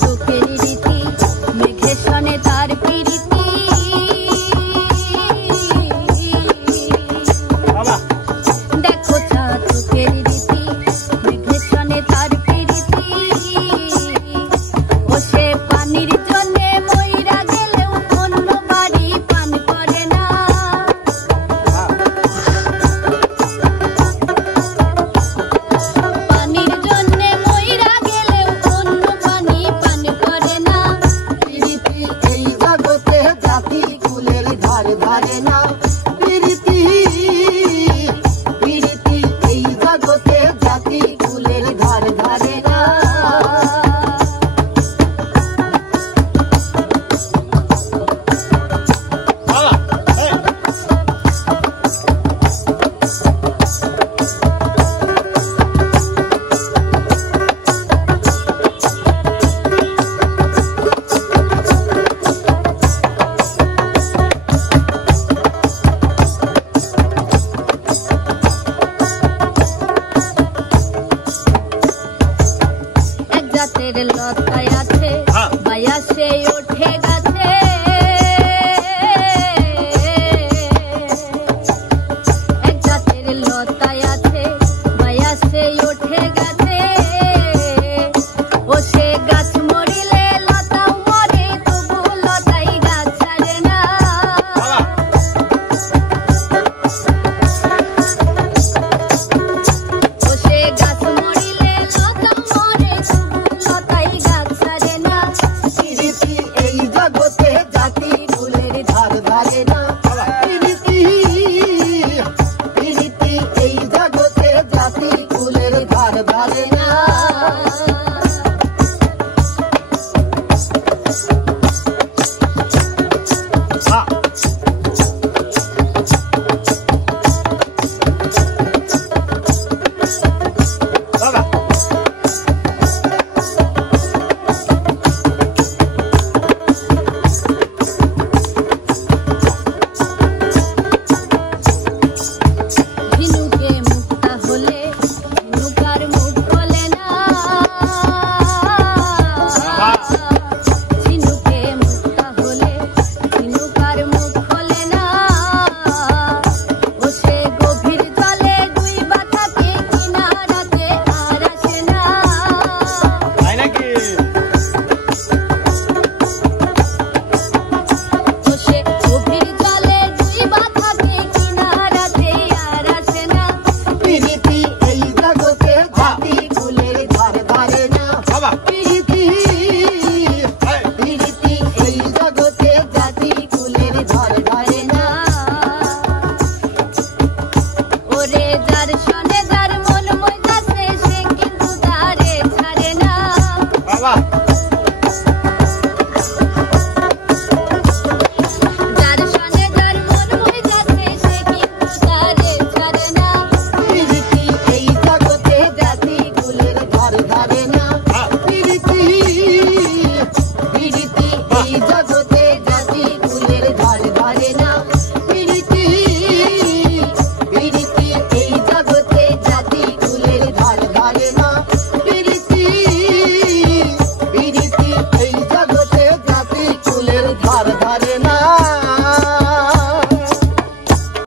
চোখের রীতি মেঘের সনে তার প্রীতি দেখো তা চোখের রীতি মেঘের সনে তার প্রীতি ও সে পানির জন্যে মইরা গেলেও অন্য বাড়ি পান করে না পানির জন্যে মইরা গেলেও অন্য পানি পান করে না প্রীতি এই জগতে জাতি কুলের ধার ধারে না প্রীতি প্রীতি এই জগতে জাতি কুলের ধার ধারে না জাতের লতায় আছে বায়া সে ওঠে গাছে এক জাতের লতায় আছে বায়া সে ওঠে গাছে ও সে গাছ মরিলে লতাও মরে তবু লতাই গাছ ছাড়ে না ও সে গাছ মরিলে লতাও মরে লতাই গাছ ছাড়ে না প্রীতি এই জগতে জাতি কুলের ধার ধারে না প্রীতি প্রীতি এই জগতে জাতি কুলের ধার ধারে না